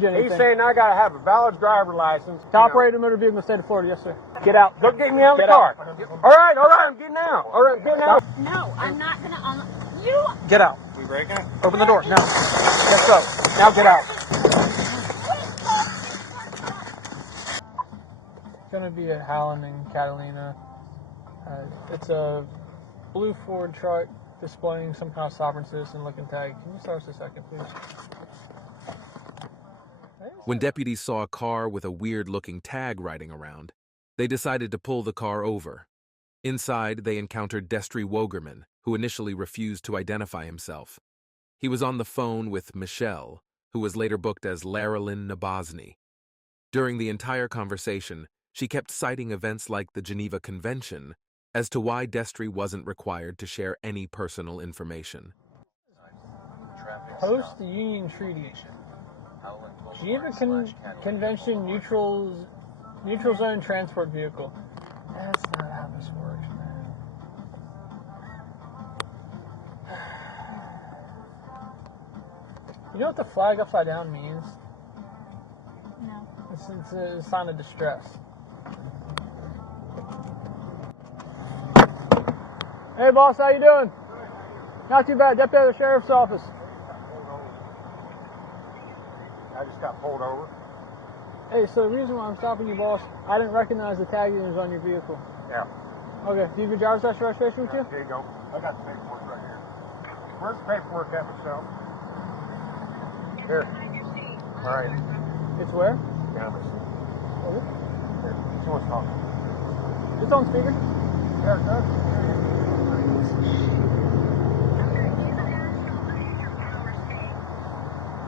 He's saying I gotta have a valid driver license. To operate a motor vehicle in the state of Florida, yes, sir. Get out. Go get me out of the car. All right, I'm getting out. All right, getting out. No, I'm not gonna. You. Get out. We break it? Open the door. No. Let's go. Now get out. It's gonna be a Howland and Catalina. It's a blue Ford truck displaying some kind of sovereign citizen looking tag. Can you start us a second, please? When deputies saw a car with a weird-looking tag riding around, they decided to pull the car over. Inside, they encountered Destry Wogerman, who initially refused to identify himself. He was on the phone with Michelle, who was later booked as Larilyn Nabozny. During the entire conversation, she kept citing events like the Geneva Convention as to why Destry wasn't required to share any personal information. Post-Union Treaty. Geneva Convention neutral zone transport vehicle. That's not how this works, man. You know what the flag upside down means? No. It's a sign of distress. Hey, boss, how you doing? Not too bad. Deputy of the Sheriff's Office. I just got pulled over. Hey, so the reason why I'm stopping you, boss, I didn't recognize the tagging was on your vehicle. Yeah. Okay, do you have your driver's license registration with you? Here you go. I got the paperwork right here. Where's the paperwork at, Michelle? Here. All right. It's where? Down this. Okay. Here. Someone's talking. It's on speaker. Yeah, it does.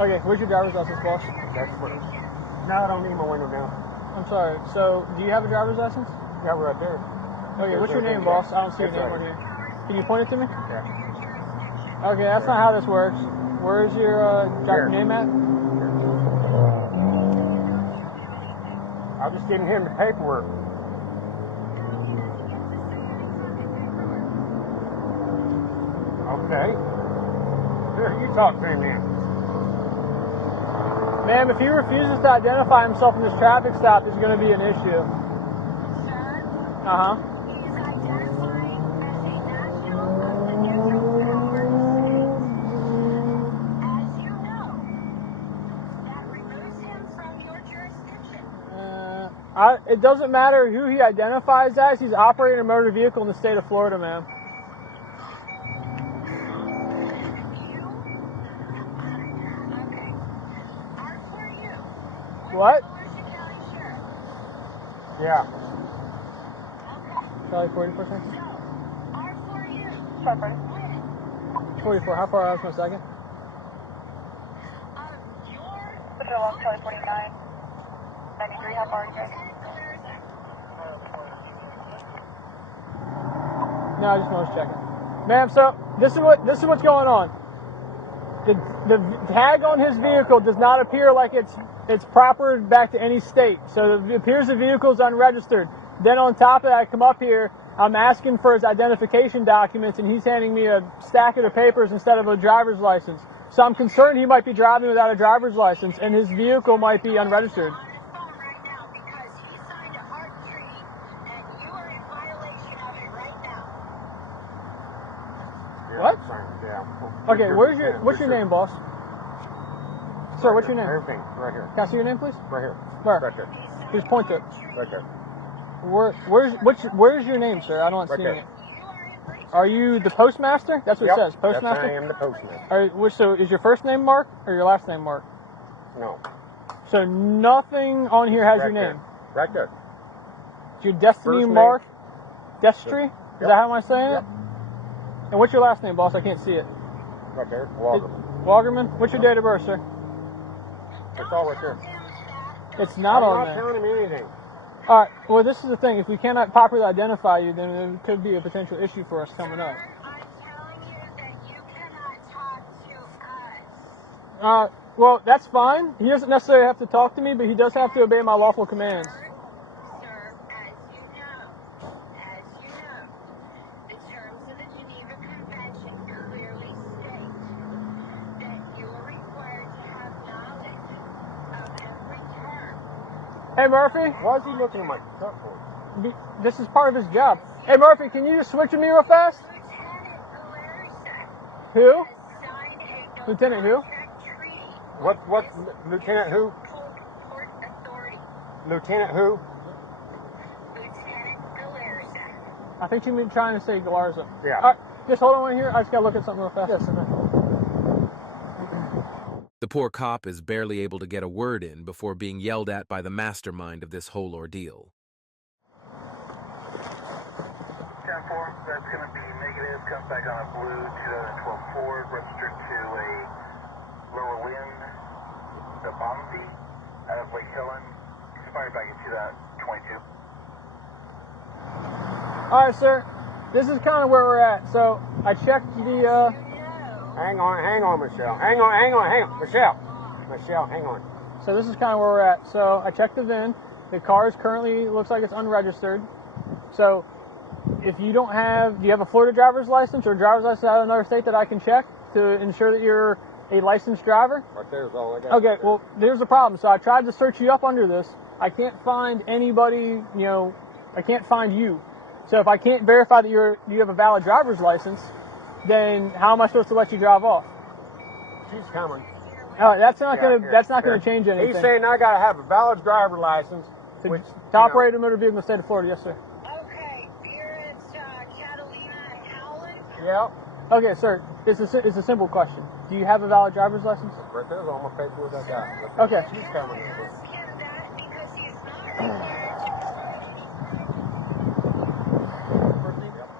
Okay, where's your driver's license, boss? That's what it is. No, I don't need my window down. I'm sorry. So, do you have a driver's license? Yeah, right there. Okay, what's your name, boss? I don't see your name right here. Can you point it to me? Yeah. Okay, that's not how this works. Where's your name at? I'm just getting him the paperwork. Okay. Here, you talk to him then. Ma'am, if he refuses to identify himself in this traffic stop, there's going to be an issue. Sir. Uh-huh. He is identifying as a national as you know. That removes him from your jurisdiction. It doesn't matter who he identifies as. He's operating a motor vehicle in the state of Florida, ma'am. What? Yeah. Charlie 40%? R4U. 44. How far out was my second? Patrol Charlie 49. 93, how far are you? No, I just was checking. Ma'am, so this is what's going on. The tag on his vehicle does not appear like it's proper back to any state. So it appears the vehicle's unregistered. Then on top of that, I come up here, I'm asking for his identification documents, and he's handing me a stack of the papers instead of a driver's license. So I'm concerned he might be driving without a driver's license, and his vehicle might be unregistered. What? Yeah. Okay, what's your name, boss? Sir, what's your name? Everything, right here. Can I see your name, please? Right here. Where? Right there. Just point to it. Right there. Where's your name, sir? I'm not Right seeing there. it. Are you the postmaster? That's what it says. Postmaster? Yes, I am the postmaster. So is your first name Mark or your last name Mark? No. So nothing on here has Right your there. name. Right there. Is your Destiny First name. Mark? Destry? Yep. Is that how am I saying Yep. it? And what's your last name, boss? I can't see it. Right there. Waterman. Wagerman? What's your date of birth, sir? It's all right there. It's not I'm on not there. telling him anything. All right. Well, this is the thing. If we cannot properly identify you, then there could be a potential issue for us coming up. I'm telling you that you cannot talk to us. Well, that's fine. He doesn't necessarily have to talk to me, but he does have to obey my lawful commands. Sir, as you know, the terms of the Geneva Convention clearly state that you are required to have knowledge of Hey, Murphy. Why is he looking at my truck for? This is part of his job. Hey, Murphy, can you just switch with me real fast? Who? Lieutenant who? What, Lieutenant who? Lieutenant who? I think you mean trying to say Galarza. Yeah. All right, just hold on right here. I just gotta look at something real fast. Yes, The poor cop is barely able to get a word in before being yelled at by the mastermind of this whole ordeal. 10-4, that's going to be negative. Comes back on a blue 2012 Ford, registered to a lower wind, the Bombsey, out of Lake Helen. Expired back into that 22. All right, sir. This is kind of where we're at. So I checked the. Hang on, Michelle. Hang on. Michelle, hang on. So this is kind of where we're at. So I checked the VIN. The car is currently looks like it's unregistered. So if you don't have, do you have a Florida driver's license or a driver's license out of another state that I can check to ensure that you're a licensed driver? Right there's all I got. Okay, well, there's the problem. So I tried to search you up under this. I can't find anybody, I can't find you. So if I can't verify that you have a valid driver's license, then how am I supposed to let you drive off? She's coming. All right, that's not gonna change anything. He's saying I gotta have a valid driver's license. To operate a motor vehicle in the state of Florida, yes, sir. Okay, here it's Catalina and Howland. Yep. Okay, sir. It's a simple question. Do you have a valid driver's license? Right there's all my paperwork I got. Okay. She's coming in. Ask him that because he's not.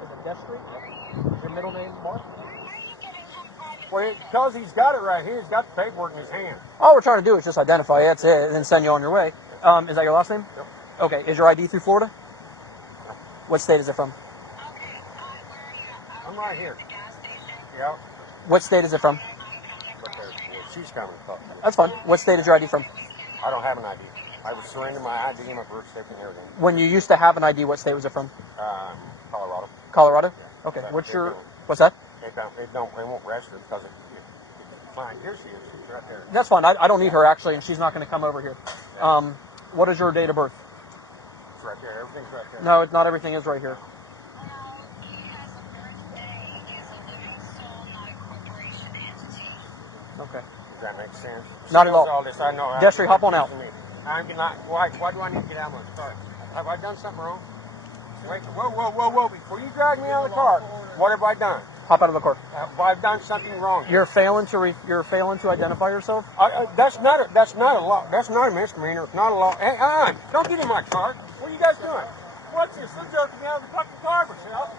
Is it Destry? Is your middle name Mark? Well, because he's got it right here. He's got the paperwork in his hand. All we're trying to do is just identify you, that's it, and then send you on your way. Is that your last name? Yep. Okay. Is your ID through Florida? What state is it from? I'm right here. Yep. What state is it from? Right there. She's coming. That's fine. What state is your ID from? I don't have an ID. I was surrendering my ID and my birth certificate and everything. When you used to have an ID, what state was it from? Colorado. Colorado? Yeah. Okay. But What's that? It won't register because it's fine. Here she is. She's right there. That's fine. I don't need her actually, and she's not going to come over here. What is your date of birth? It's right there. Everything's right there. No, not everything is right here. Okay. Does that make sense? Not at all. All this, I know. Destry, hop on out. I'm not. Why do I need to get out of my car? Have I done something wrong? Wait, whoa. Before you drag me out of the car, what have I done? Hop out of the car. Have I done something wrong? You're failing to identify yourself. That's not a law. That's not a misdemeanor. It's not a law. Hey, don't get in my car. What are you guys doing? What's this? You're jerking me out of the fucking car, Michelle.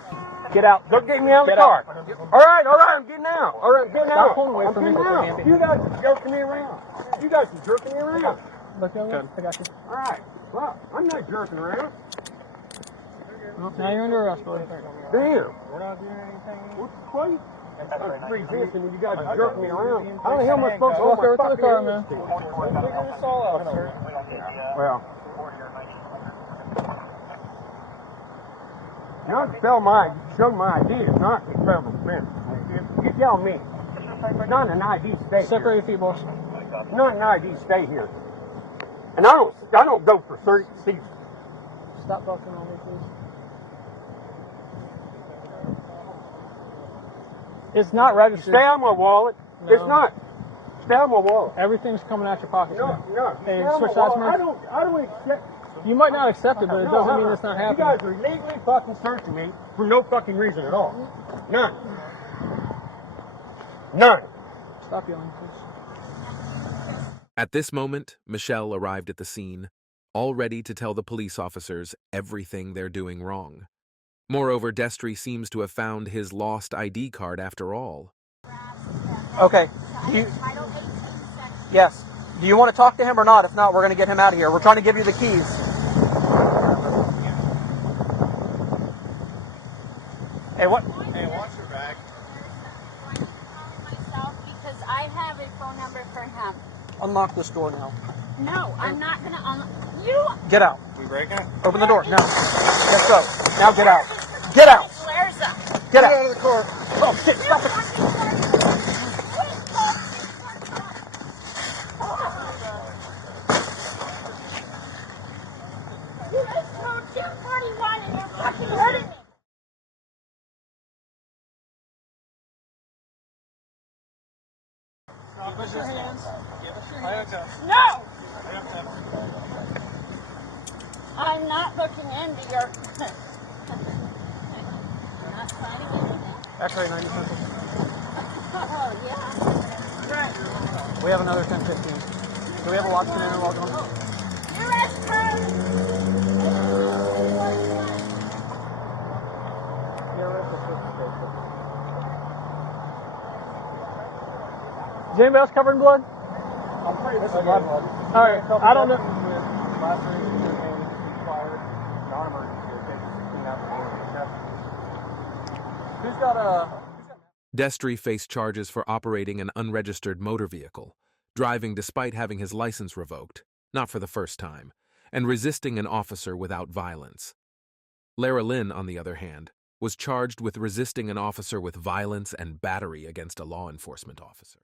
Get out. Don't get me out of the Get out. car. All right, I'm getting out. All right, I'm getting out. Stop pulling away I'm from me. getting out. You guys are jerking me around. You guys are jerking me around. Look over. I got you. All right. Well, I'm not jerking around. Now you're under arrest, buddy. Damn. We're not doing anything. What? I'm resisting and you guys are jerking me around. How the hell am I supposed to Walk over to the fucking car, arrest man. you? Figure this all out, sir. Well, not to show my ID is not a federal offense. You tell me. Not an ID stay Separate here. your feet, boss. Not an ID stay here. And I don't go for 30 seats. Stop talking on me, please. It's not registered. Stay on my wallet. No. It's not. Stay on my wallet. Everything's coming out your pocket. No. Hey, Stay on my switch sides, wallet. man. I don't accept. You might not accept it, but it doesn't mean it's not You happening. guys are illegally fucking searching me for no fucking reason at all. None. Stop yelling, please. At this moment, Michelle arrived at the scene, all ready to tell the police officers everything they're doing wrong. Moreover, Destry seems to have found his lost ID card after all. Okay. Yes. Do you want to talk to him or not? If not, we're going to get him out of here. We're trying to give you the keys. Hey, what? Hey, watch your back. Myself because I have a phone number for him. Unlock this door now. No, I'm not gonna unlock. You. Get out. We breaking it? Open the door. No. Let's go. Now get out. Get out. Where's that? Get out. Out of the car. Oh, shit. Stop it. No! I'm not looking into your... I'm not signing anything. X-ray 90 Central. Oh, yeah. We have another 1015. Do we have a Washington interlog on? U.S. code! Is anybody else covered in blood? This is blood. All right, I don't know. Who's got a... Destry faced charges for operating an unregistered motor vehicle, driving despite having his license revoked, not for the first time, and resisting an officer without violence. Lara Lynn, on the other hand, was charged with resisting an officer with violence and battery against a law enforcement officer.